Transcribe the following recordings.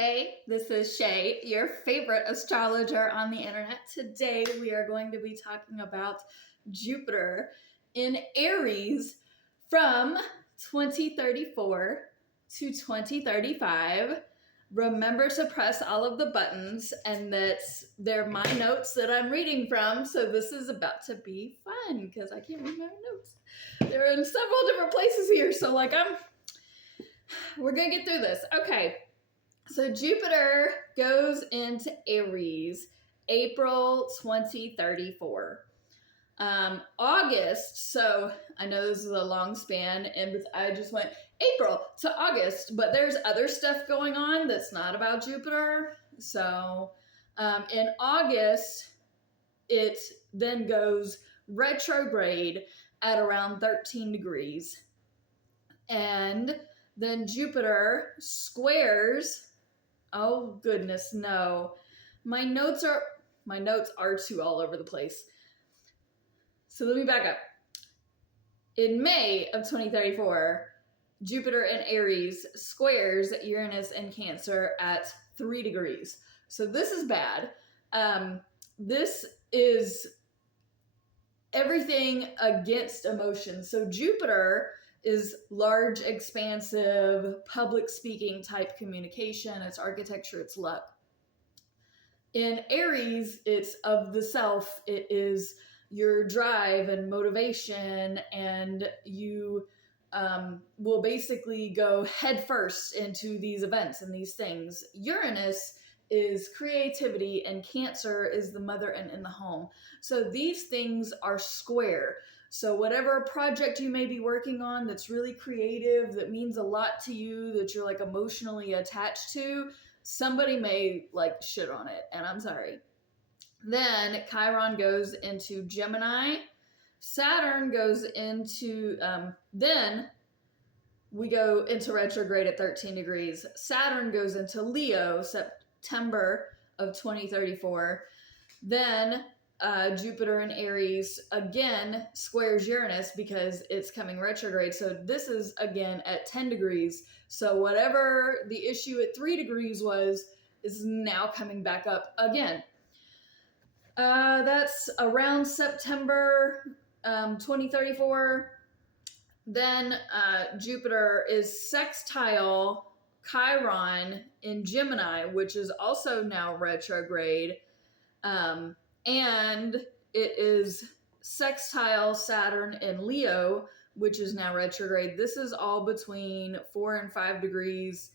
Hey, this is Shay, your favorite astrologer on the internet. Today we are going to be talking about Jupiter in Aries from 2034 to 2035. Remember to press all of the buttons, and they're my notes that I'm reading from, so this is about to be fun because I can't read my notes. They're in several different places here, so we're gonna get through this. Okay. So Jupiter goes into Aries April 2034. August, so I know this is a long span, and I just went April to August, but there's other stuff going on that's not about Jupiter. So in August, it then goes retrograde at around 13 degrees. And then Jupiter squares. Oh goodness, no. My notes are too all over the place. So let me back up. In May of 2034, Jupiter in Aries squares Uranus and Cancer at 3 degrees. So this is bad. This is everything against emotion. So Jupiter is large, expansive, public speaking type communication. It's architecture, it's luck. In Aries, it's of the self. It is your drive and motivation, and you will basically go headfirst into these events and these things. Uranus is creativity, and Cancer is the mother and in the home. So these things are square. So whatever project you may be working on that's really creative, that means a lot to you, that you're like emotionally attached to, somebody may like shit on it, and I'm sorry. Then Chiron goes into Gemini. Saturn goes into, then we go into retrograde at 13 degrees. Saturn goes into Leo September of 2034. Then Jupiter in Aries again squares Uranus because it's coming retrograde. So this is again at 10 degrees. So whatever the issue at 3 degrees was is now coming back up again. That's around September 2034. Then Jupiter is sextile Chiron in Gemini, which is also now retrograde. And it is sextile Saturn in Leo, which is now retrograde. This is all between 4 and 5 degrees.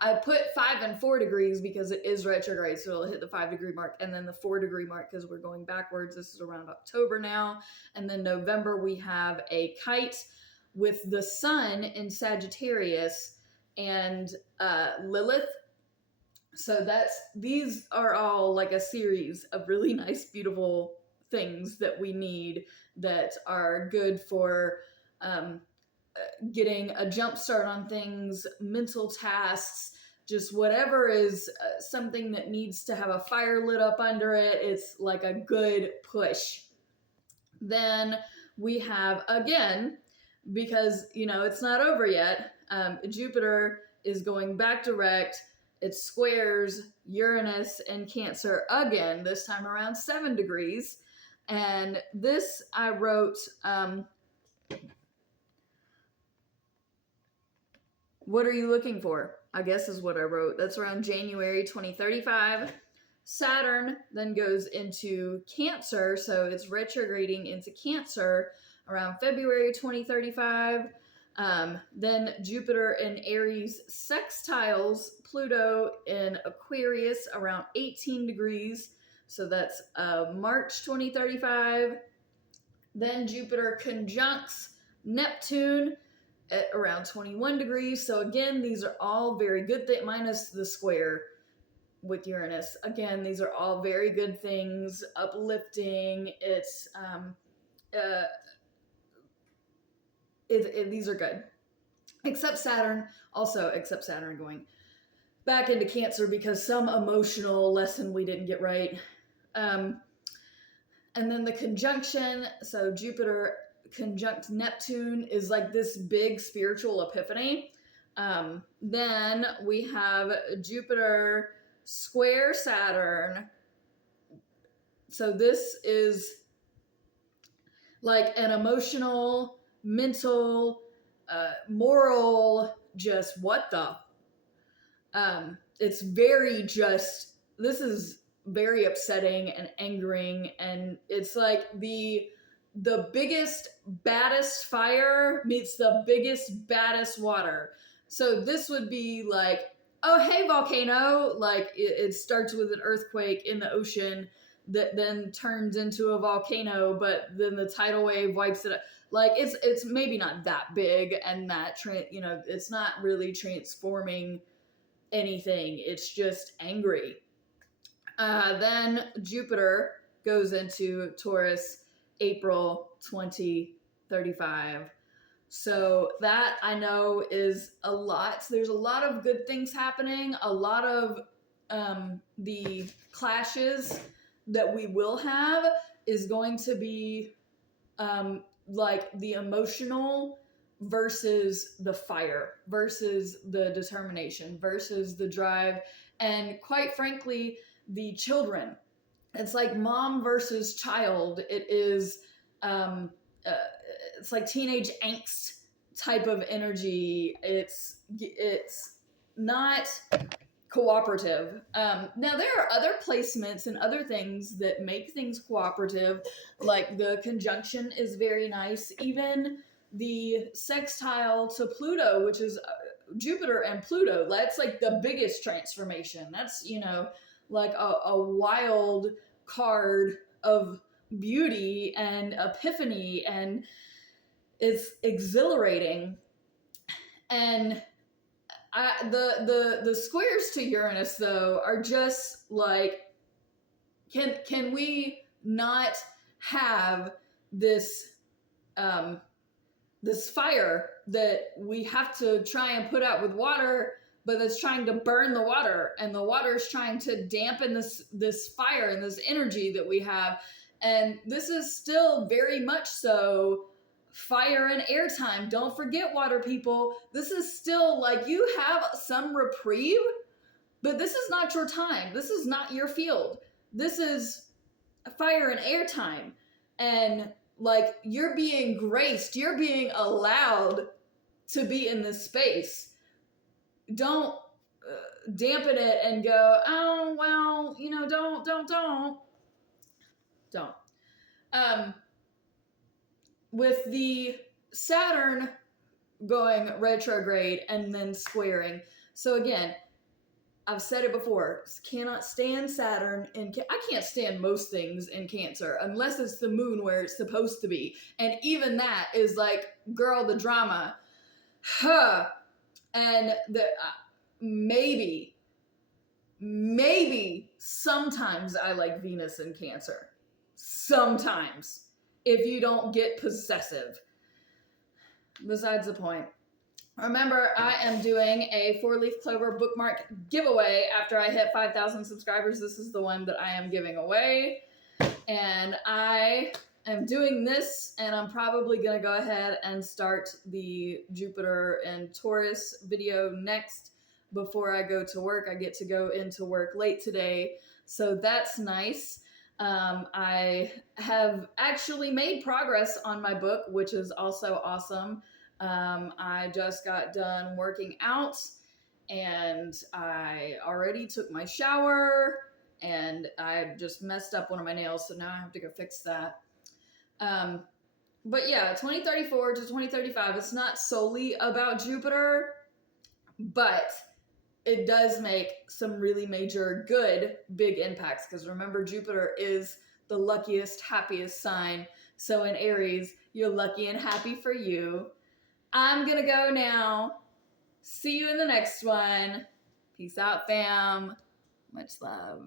I put 5 and 4 degrees because it is retrograde, so it'll hit the 5 degree mark, and then the 4 degree mark because we're going backwards. This is around October now. And then November, we have a kite with the sun in Sagittarius and Lilith. So these are all like a series of really nice, beautiful things that we need that are good for getting a jump start on things, mental tasks, just whatever is something that needs to have a fire lit up under it. It's like a good push. Then we have, again, because, it's not over yet, Jupiter is going back direct. It squares Uranus and Cancer again, this time around 7 degrees. And this I wrote, what are you looking for? I guess is what I wrote. That's around January 2035. Saturn then goes into Cancer, so it's retrograding into Cancer around February 2035. Then Jupiter in Aries sextiles Pluto in Aquarius around 18 degrees. So that's March 2035. Then Jupiter conjuncts Neptune at around 21 degrees. So again, these are all very good things, minus the square with Uranus. Again, these are all very good things, uplifting. These are good. Except Saturn going back into Cancer because some emotional lesson we didn't get right. And then the conjunction, so Jupiter conjunct Neptune is like this big spiritual epiphany. Then we have Jupiter square Saturn. So this is like an emotional, mental, moral, just what the. It's very just, this is very upsetting and angering, and it's like the biggest, baddest fire meets the biggest, baddest water. So this would be like, oh, hey, volcano. Like it starts with an earthquake in the ocean that then turns into a volcano, but then the tidal wave wipes it up. Like it's maybe not that big, and that it's not really transforming anything. It's just angry. Then Jupiter goes into Taurus April 2035. So that I know is a lot. So there's a lot of good things happening. A lot of the clashes that we will have is going to be like the emotional versus the fire versus the determination versus the drive, and quite frankly the children. It's like mom versus child. It is um uh, it's like teenage angst type of energy. It's not cooperative. Now there are other placements and other things that make things cooperative, like the conjunction is very nice. Even the sextile to Pluto, which is Jupiter and Pluto, that's like the biggest transformation. That's, like a wild card of beauty and epiphany, and it's exhilarating. And the squares to Uranus though are just like, can we not have this this fire that we have to try and put out with water, but that's trying to burn the water, and the water is trying to dampen this fire and this energy that we have. And this is still very much so fire and air time. Don't forget, water people, this is still like, you have some reprieve, but this is not your time. This is not your field. This is fire and air time. And like, you're being graced, you're being allowed to be in this space. Don't dampen it and go, oh, well, don't. With the Saturn going retrograde and then squaring. So again, I've said it before, cannot stand Saturn I can't stand most things in Cancer unless it's the moon where it's supposed to be. And even that is like, girl, the drama. Huh. And the maybe sometimes I like Venus in Cancer. Sometimes. If you don't get possessive. Besides the point. Remember, I am doing a 4-leaf clover bookmark giveaway after I hit 5,000 subscribers. This is the one that I am giving away. And I am doing this, and I'm probably going to go ahead and start the Jupiter and Taurus video next before I go to work. I get to go into work late today, so that's nice. I have actually made progress on my book, which is also awesome. I just got done working out, and I already took my shower, and I just messed up one of my nails, so now I have to go fix that. But yeah, 2034 to 2035, it's not solely about Jupiter, but it does make some really major good big impacts, because remember, Jupiter is the luckiest, happiest sign. So in Aries, you're lucky and happy for you. I'm gonna go now. See you in the next one. Peace out, fam. Much love.